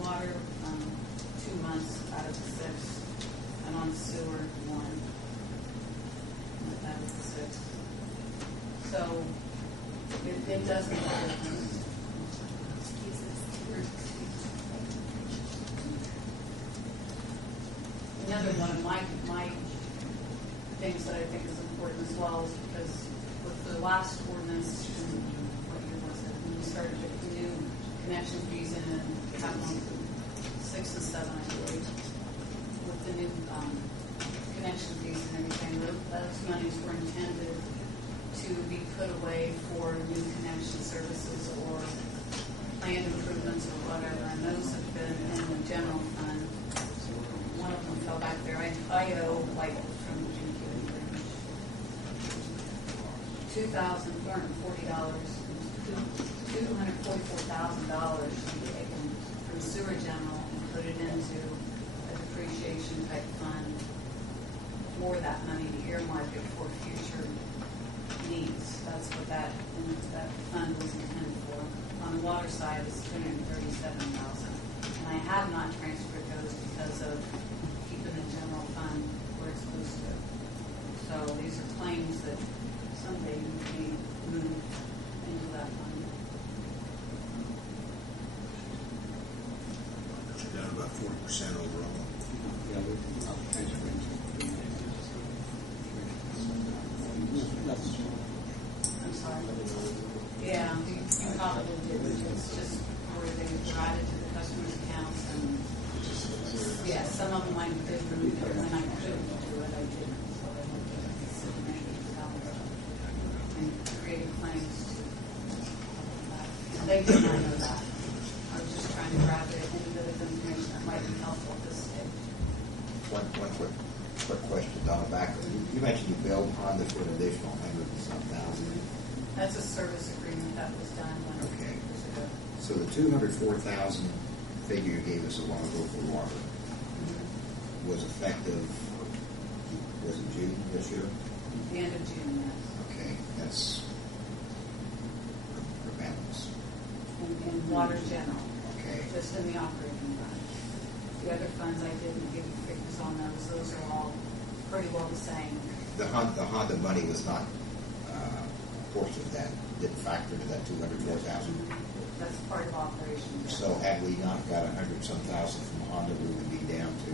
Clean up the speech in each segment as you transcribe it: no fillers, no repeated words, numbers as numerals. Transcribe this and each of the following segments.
water, 2 months out of the 6, and on sewer, 1 out of the 6. So it does make a difference. Another one of my things that I think is important as well is because with the last ordinance, what year was it, when we started the new connection fees in and have them 6 and 7, I believe, with the new connection fees and everything, those monies were intended to be put away for new connection services or land improvements or whatever, and those have been in the general fund. One of them fell back there. I owe, like, from $2,440, $244,000 to be taken from sewer general and put it into a depreciation type fund for that money to earmark it for future needs. That's what that fund was intended for. On the water side, it's $237,000, and I have not transferred those because of keeping the general fund where it's supposed to. So these are claims that someday need to be moved into that fund. You're down about 40% overall. Yeah, we're not transferring. I'm sorry. Yeah, you probably did. It's just where they provided to the customers' accounts, and yeah, some of them I did remove it when I couldn't do it. I didn't, so I had to sit and make it and create claims to that. And they did not know that. I was just trying to grab it any bit of information that might be helpful at this stage. One quick question, Donna, back. You mentioned you billed Honda for an additional $100,000. That's a service agreement that was done Okay. years ago. So the $204,000 figure you gave us a while ago for water was effective, was it June this year? The end of June, yes. Okay, that's for balance. In water general, Okay. just in the operating fund. The other funds I didn't give you figures on those. Those are all pretty well the same. The Honda money was not a portion of that, didn't factor into that $204,000. That's part of operations. So had we not got $100-some thousand from Honda, we would be down to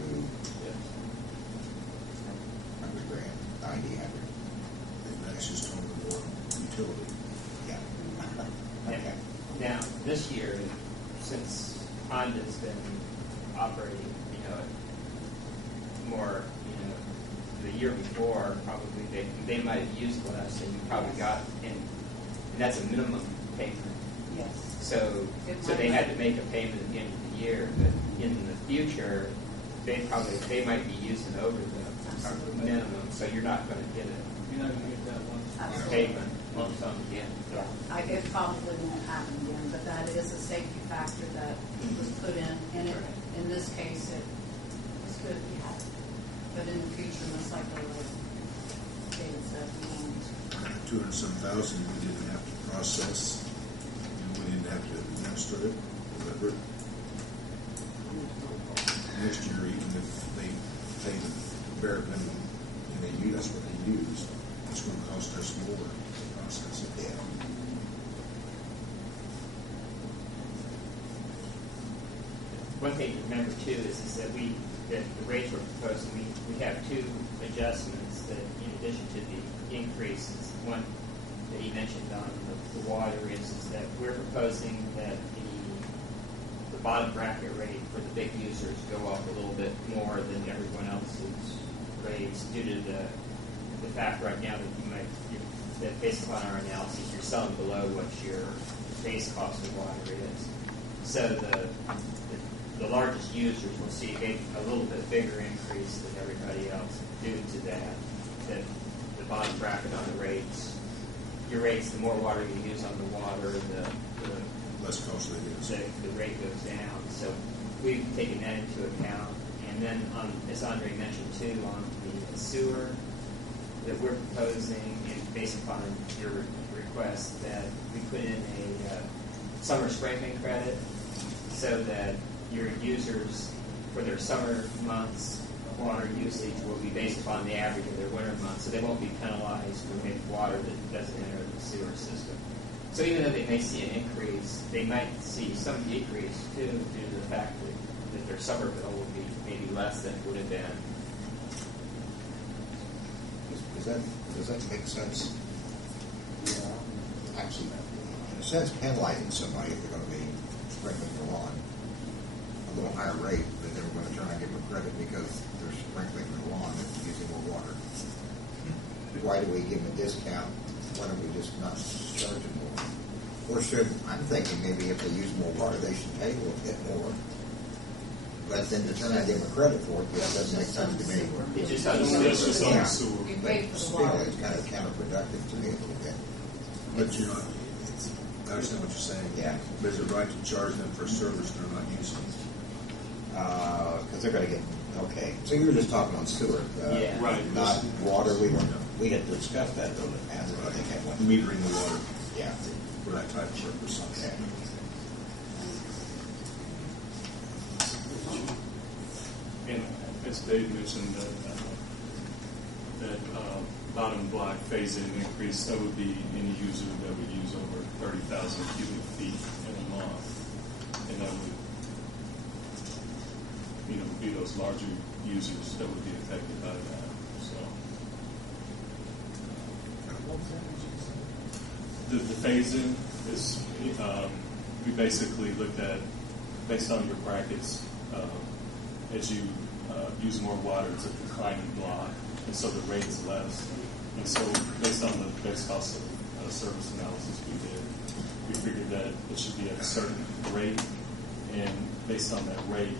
$100,000, 90, 100. And that's just on the water utility. Yeah. Okay. Now, this year, since Honda's been operating, more, the year before, probably they might have used less, and you probably got, and that's a minimum payment. Yes. So they had to make a payment at the end of the year, but in the future, they might be using over the minimum, so you're not going to get it. You're not going to get that one payment lump sum again. Yeah. It probably won't happen again, but that is a safety factor that was put in. And in this case, it was good we had it. But in the future, most likely, like David said, we won't. 200-some thousand we didn't have to process, and we didn't have to administer it, deliver it. Next year, even if they pay the bare minimum and that's what they use, it's going to cost us more to process it. Yeah. One thing to remember too is that the rates we're proposing, we have two adjustments that, in addition to the increases, one that he mentioned on the water is that we're proposing that the bottom bracket rate for the big users go up a little bit more than everyone else's rates due to the fact right now that based upon our analysis, you're selling below what your base cost of water is. So the largest users will see a little bit bigger increase than everybody else due to that the bottom bracket on the rates. Your rates, the more water you use on the water, the Less costly it is. the rate goes down. So we've taken that into account. And then, as Andre mentioned too, on the sewer, that we're proposing, and based upon your request, that we put in a summer sprinkling credit so that your users for their summer months water usage will be based upon the average of their winter months, so they won't be penalized for maybe water that doesn't enter the sewer system. So even though they may see an increase, they might see some decrease too due to the fact that their summer bill will be maybe less than it would have been. Does that make sense? Actually, in a sense, penalizing somebody if they're going to be sprinkling their lawn a little higher rate, but then we're going to try and give them credit because they're sprinkling their lawn and using more water. Why do we give them a discount? Why don't we just not charge them more? Or should, I'm thinking maybe if they use more water, they should pay a little bit more. But then to turn around and give them a credit for it, that doesn't make sense to me. It just It's just on the sewer. You But pay for the still, water. it's kind of counterproductive to me a little bit. But you know, I understand what you're saying. Yeah. But is it right to charge them for a service they're not using? Because they're going to get, okay. So you were just talking on sewer. Yeah. Right. Not water. We had discussed that though in the past. I think at one. Metering the water Yeah. for that type of purpose. Okay. And as Dave mentioned, that bottom block phase-in increase, that would be any user that would use over 30,000 cubic feet in a month. And that would, be those larger users that would be affected by that. So the phase-in is, we basically looked at, based on your brackets, as you use more water, it's a declining block, and so the rate is less. And so based on the base cost of service analysis we did, we figured that it should be at a certain rate, and based on that rate,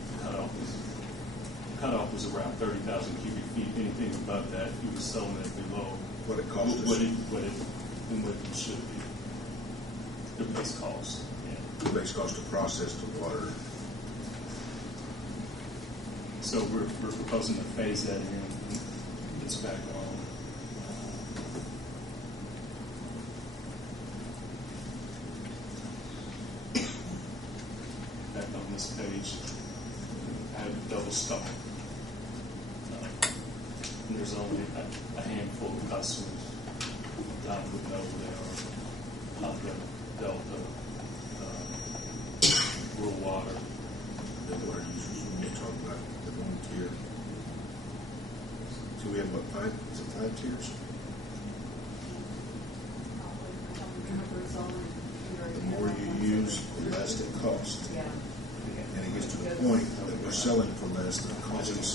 cutoff was around 30,000 cubic feet. Anything above that, you were selling it below What it costs us. what it should be. The base cost. Yeah. The base cost to process the water. So we're proposing to phase that in. It's back on. Back on this page. I have double stock. And there's only a handful of customers. Don would know they are Honda, Delta, Rural Water. The water users, when you talk about the one tier. So we have what, 5 tiers? The more you use, the less it costs. Yeah. And it gets to the point that we're selling for less than it costs us.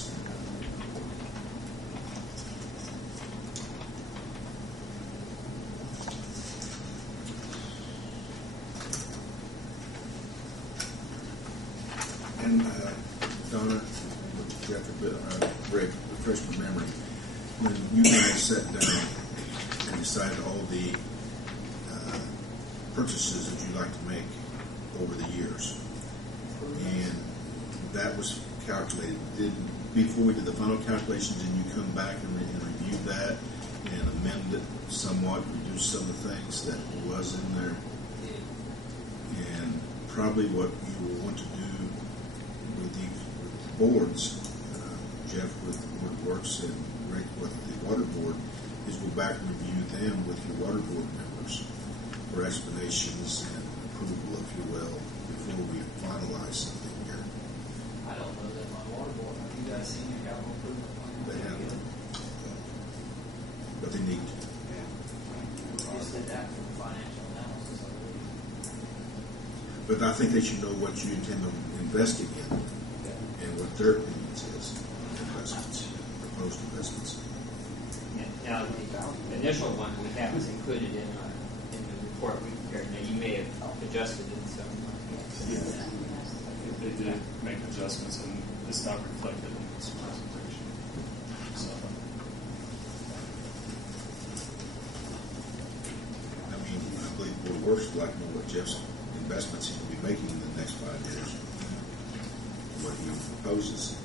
And Donna, Jeff, Rick, refresh my memory. When you guys sat down and decided all the purchases that you'd like to make over the years, and that was calculated. Before we did the final calculations, did you come back and review that and amend it somewhat, reduce some of the things that was in there? And probably what you will want to do with the boards, Jeff with Board Works and Rick with the Water Board, is go back and review them with your Water Board members for explanations and approval, if you will, before we finalize something here. I don't know that my water board, have you guys seen your capital improvement plan? They have, but they need to. We just did that for the financial analysis, I believe. But I think they should know what you intend on investing in and what their opinions is on investments, proposed investments. Now, the initial one we have is included in the report we prepared. Now, you may have adjusted it some. They did make adjustments, and it's not reflected in this presentation. So, I mean, I believe Board Works would like to know what Jeff's investments he will be making in the next 5 years, what he proposes.